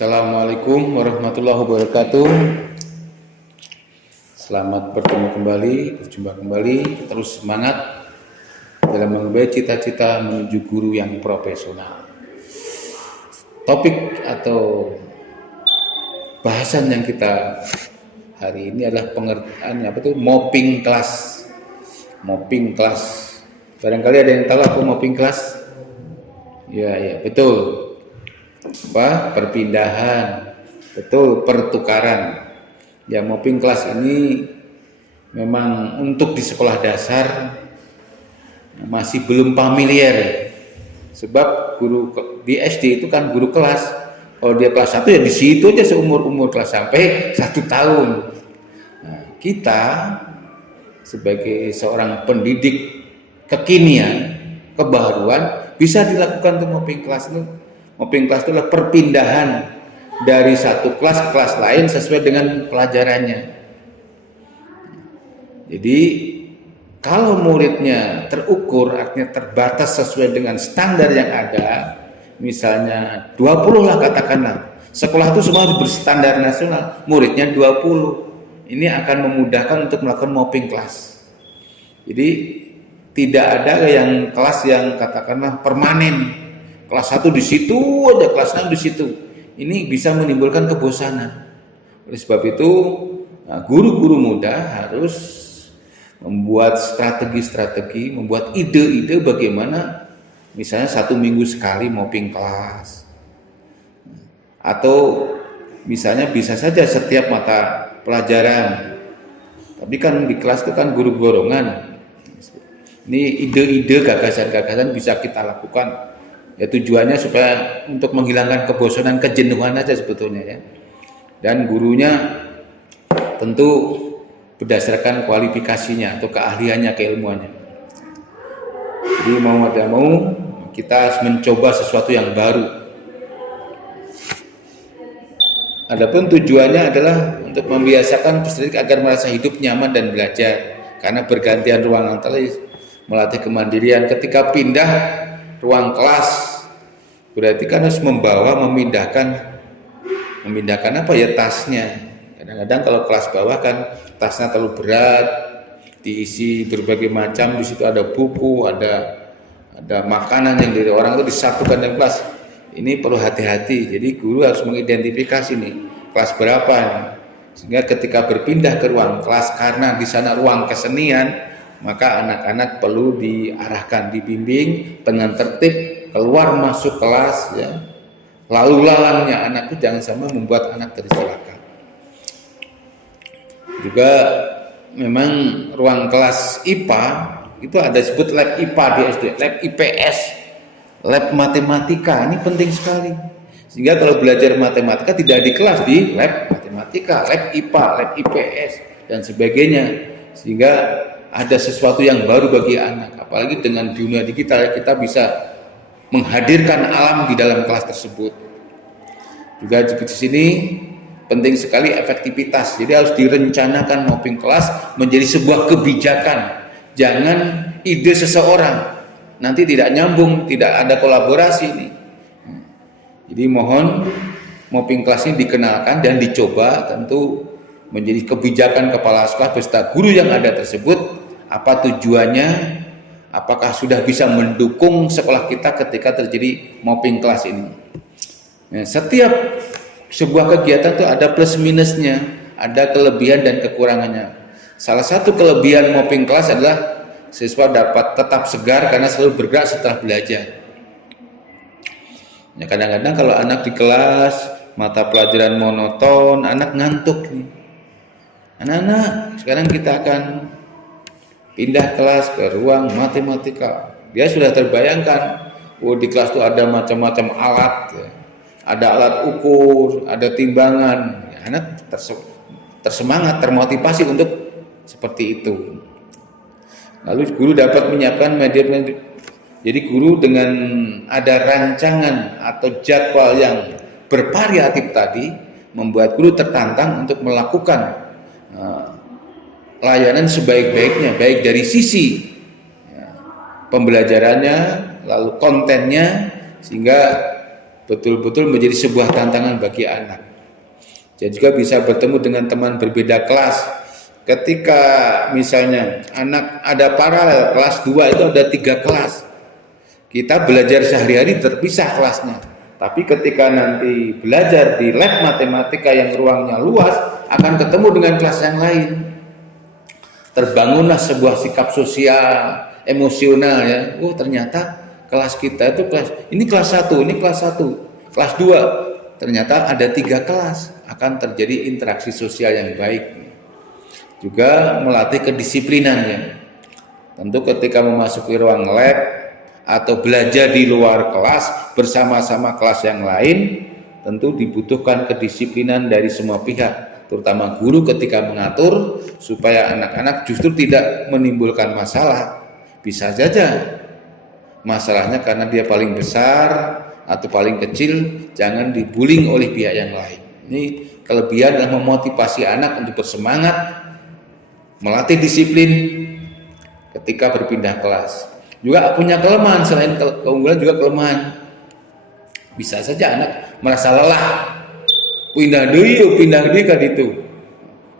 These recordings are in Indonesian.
Assalamualaikum warahmatullahi wabarakatuh. Selamat bertemu kembali, berjumpa kembali. Terus semangat dalam menggapai cita-cita menuju guru yang profesional. Topik atau bahasan yang kita hari ini adalah pengertian mopping kelas. Mopping kelas. Barangkali ada yang tahu apa mopping kelas? Ya, betul. Perpindahan, betul, pertukaran. Ya, mopping kelas ini memang untuk di sekolah dasar masih belum familiar, sebab guru di SD itu kan guru kelas. Kalau dia kelas 1 ya di situ aja seumur kelas sampai 1 tahun. Nah, kita sebagai seorang pendidik kekinian, kebaruan, bisa dilakukan tuh mopping kelas itu. Mopping kelas itu adalah perpindahan dari satu kelas ke kelas lain sesuai dengan pelajarannya. Jadi kalau muridnya terukur, artinya terbatas sesuai dengan standar yang ada, misalnya 20 lah katakanlah. Sekolah itu semua berstandar nasional, muridnya 20. Ini akan memudahkan untuk melakukan mopping kelas. Jadi tidak ada yang kelas yang katakanlah permanen. Kelas 1 di situ aja, kelas 6 di situ. Ini bisa menimbulkan kebosanan. Oleh sebab itu, guru-guru muda harus membuat strategi-strategi, membuat ide-ide bagaimana misalnya 1 minggu sekali mopping kelas. Atau misalnya bisa saja setiap mata pelajaran. Tapi kan di kelas itu kan guru golongan. Ini ide-ide, gagasan-gagasan bisa kita lakukan. Ya tujuannya supaya untuk menghilangkan kebosanan, kejenuhan aja sebetulnya ya. Dan gurunya tentu berdasarkan kualifikasinya atau keahliannya, keilmuannya. Jadi mau tidak mau kita harus mencoba sesuatu yang baru. Adapun tujuannya adalah untuk membiasakan peserta didik agar merasa hidup nyaman dan belajar. Karena bergantian ruangan tadi melatih kemandirian. Ketika pindah ruang kelas berarti kan harus memindahkan apa ya, tasnya. Kadang-kadang kalau kelas bawah kan tasnya terlalu berat, diisi berbagai macam, di situ ada buku, ada makanan yang dari orang itu disatukan dalam kelas. Ini perlu hati-hati. Jadi guru harus mengidentifikasi nih kelas berapa nih. Sehingga ketika berpindah ke ruang kelas karena di sana ruang kesenian, maka anak-anak perlu diarahkan, dibimbing dengan tertib, keluar masuk kelas ya. Lalu lalangnya anak itu jangan sampai membuat anak tersilakan. Juga memang ruang kelas IPA itu ada disebut lab IPA di SD, lab IPS, lab matematika. Ini penting sekali. Sehingga kalau belajar matematika tidak di kelas, di lab matematika, lab IPA, lab IPS dan sebagainya. Sehingga ada sesuatu yang baru bagi anak. Apalagi dengan dunia digital kita bisa menghadirkan alam di dalam kelas tersebut. Juga di sini penting sekali efektivitas. Jadi harus direncanakan mopping kelas menjadi sebuah kebijakan. Jangan ide seseorang nanti tidak nyambung, tidak ada kolaborasi ini. Jadi mohon mopping kelas ini dikenalkan dan dicoba, tentu menjadi kebijakan kepala sekolah beserta guru yang ada tersebut. Apa tujuannya? Apakah sudah bisa mendukung sekolah kita ketika terjadi mopping kelas ini? Nah, setiap sebuah kegiatan itu ada plus minusnya, ada kelebihan dan kekurangannya. Salah satu kelebihan mopping kelas adalah siswa dapat tetap segar karena selalu bergerak setelah belajar. Ya, kadang-kadang kalau anak di kelas mata pelajaran monoton, anak ngantuk nih. Anak-anak, sekarang kita akan pindah kelas ke ruang matematika. Dia sudah terbayangkan, di kelas itu ada macam-macam alat, ya. Ada alat ukur, ada timbangan. Ya, anak tersemangat, termotivasi untuk seperti itu. Lalu guru dapat menyiapkan media. Jadi guru dengan ada rancangan atau jadwal yang bervariatif tadi membuat guru tertantang untuk melakukan layanan sebaik-baiknya, baik dari sisi pembelajarannya, lalu kontennya, sehingga betul-betul menjadi sebuah tantangan bagi anak. Dia juga bisa bertemu dengan teman berbeda kelas. Ketika misalnya anak ada paralel kelas 2 itu ada 3 kelas. Kita belajar sehari-hari terpisah kelasnya. Tapi ketika nanti belajar di lab matematika yang ruangnya luas, akan ketemu dengan kelas yang lain. Terbangunlah sebuah sikap sosial, emosional ya. Oh, ternyata kelas kita itu ini kelas 1, ini kelas 1, kelas 2. Ternyata ada 3 kelas, akan terjadi interaksi sosial yang baik. Juga melatih kedisiplinannya. Tentu ketika memasuki ruang lab atau belajar di luar kelas bersama-sama kelas yang lain, tentu dibutuhkan kedisiplinan dari semua pihak, terutama guru ketika mengatur supaya anak-anak justru tidak menimbulkan masalah. Bisa saja masalahnya karena dia paling besar atau paling kecil, jangan dibullying oleh pihak yang lain. Ini kelebihan adalah memotivasi anak untuk bersemangat, melatih disiplin ketika berpindah kelas. Juga punya kelemahan, selain keunggulan juga kelemahan. Bisa saja anak merasa lelah, pindah deui kan itu.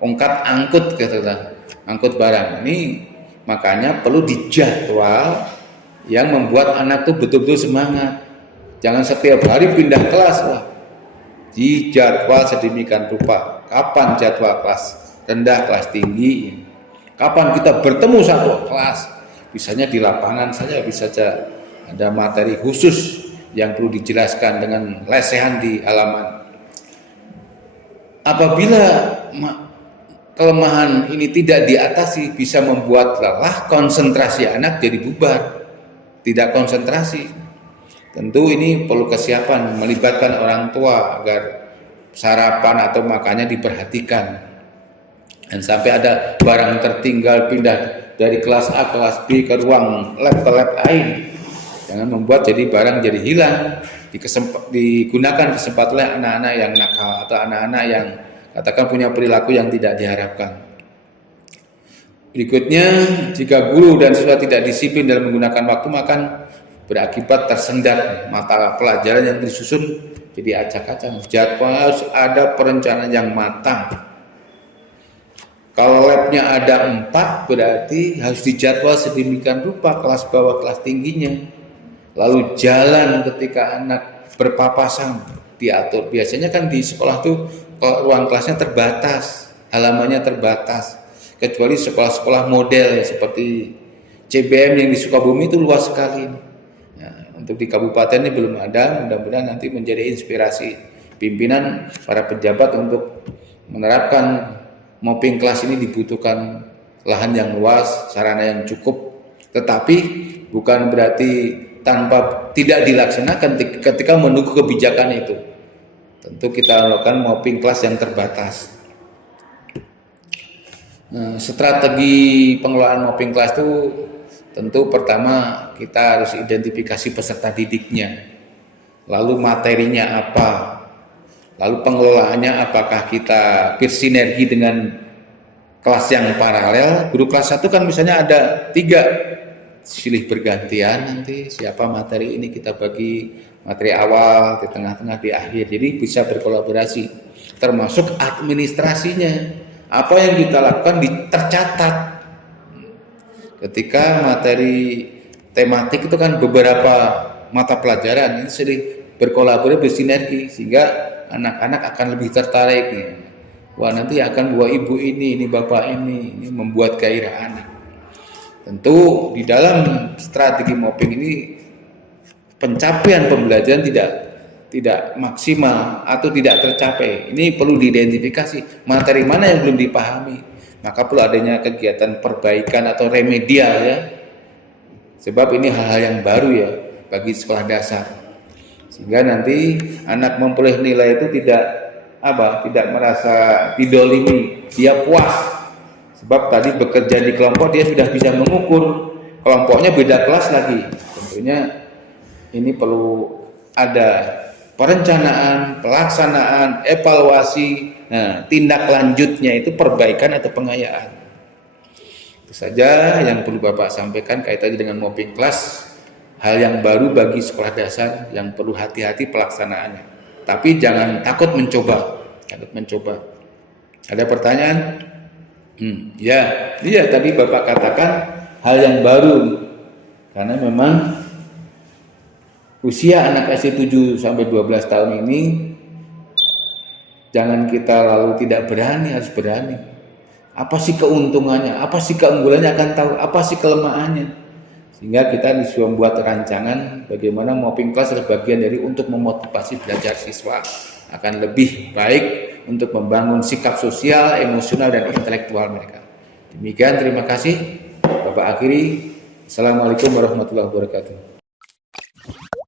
Ongkat angkut kata, angkut barang. Ini makanya perlu dijadwal yang membuat anak tuh betul-betul semangat. Jangan setiap hari pindah kelas lah. Dijadwal sedemikian rupa. Kapan jadwal kelas rendah, kelas tinggi? Kapan kita bertemu satu kelas? Bisanya di lapangan saja, bisa saja ada materi khusus yang perlu dijelaskan dengan lesehan di halaman. Apabila kelemahan ini tidak diatasi, bisa membuat lelah, konsentrasi anak jadi bubar, tidak konsentrasi. Tentu ini perlu kesiapan, melibatkan orang tua agar sarapan atau makannya diperhatikan. Dan sampai ada barang tertinggal pindah dari kelas A kelas B ke ruang lab ke lab lain. Jangan membuat jadi barang jadi hilang. Digunakan kesempatan oleh anak-anak yang nakal atau anak-anak yang katakan punya perilaku yang tidak diharapkan. Berikutnya, jika guru dan siswa tidak disiplin dalam menggunakan waktu, makan berakibat tersendat mata pelajaran yang disusun jadi acak-acak. Jadwal harus ada perencanaan yang matang. Kalau labnya ada 4, berarti harus dijadwal sedemikian rupa kelas bawah kelas tingginya. Lalu jalan ketika anak berpapasan diatur. Biasanya kan di sekolah tuh ruang kelasnya terbatas, halamannya terbatas. Kecuali sekolah-sekolah model ya, seperti CBM yang di Sukabumi itu luas sekali. Untuk di kabupaten ini belum ada, mudah-mudahan nanti menjadi inspirasi pimpinan para pejabat untuk menerapkan mopping kelas ini. Dibutuhkan lahan yang luas, sarana yang cukup, tetapi bukan berarti tanpa tidak dilaksanakan ketika menunggu kebijakan itu. Tentu kita lakukan mopping kelas yang terbatas. Strategi pengelolaan mopping kelas itu tentu pertama kita harus identifikasi peserta didiknya, lalu materinya apa, lalu pengelolaannya apakah kita bersinergi dengan kelas yang paralel. Guru kelas 1 kan misalnya ada 3, silih bergantian nanti siapa materi ini kita bagi materi awal, di tengah-tengah, di akhir. Jadi bisa berkolaborasi, termasuk administrasinya. Apa yang kita lakukan tercatat. Ketika materi tematik itu kan beberapa mata pelajaran, ini sering berkolaborasi, bersinergi, sehingga anak-anak akan lebih tertarik. Wah, nanti akan buat ibu ini bapak ini membuat gairah anak. Tentu di dalam strategi mopping ini pencapaian pembelajaran tidak maksimal atau tidak tercapai. Ini perlu diidentifikasi materi mana yang belum dipahami. Maka perlu adanya kegiatan perbaikan atau remedial ya. Sebab ini hal-hal yang baru ya bagi sekolah dasar. Sehingga nanti anak memperoleh nilai itu tidak merasa didolimi, dia puas. Sebab tadi bekerja di kelompok dia sudah bisa mengukur, kelompoknya beda kelas lagi. Tentunya ini perlu ada perencanaan, pelaksanaan, evaluasi. Nah, tindak lanjutnya itu perbaikan atau pengayaan. Itu saja yang perlu Bapak sampaikan kaitannya dengan mopping kelas hal yang baru bagi sekolah dasar yang perlu hati-hati pelaksanaannya. Tapi jangan takut mencoba. Takut mencoba. Ada pertanyaan? Ya, iya tadi Bapak katakan hal yang baru. Karena memang usia anak SD 7 sampai 12 tahun ini jangan kita lalu tidak berani, harus berani. Apa sih keuntungannya? Apa sih keunggulannya, akan tahu. Apa sih kelemahannya? Sehingga kita disuruh membuat rancangan bagaimana mopping class sebagian dari untuk memotivasi belajar siswa akan lebih baik untuk membangun sikap sosial, emosional, dan intelektual mereka. Demikian, terima kasih. Bapak akhiri. Assalamualaikum warahmatullahi wabarakatuh.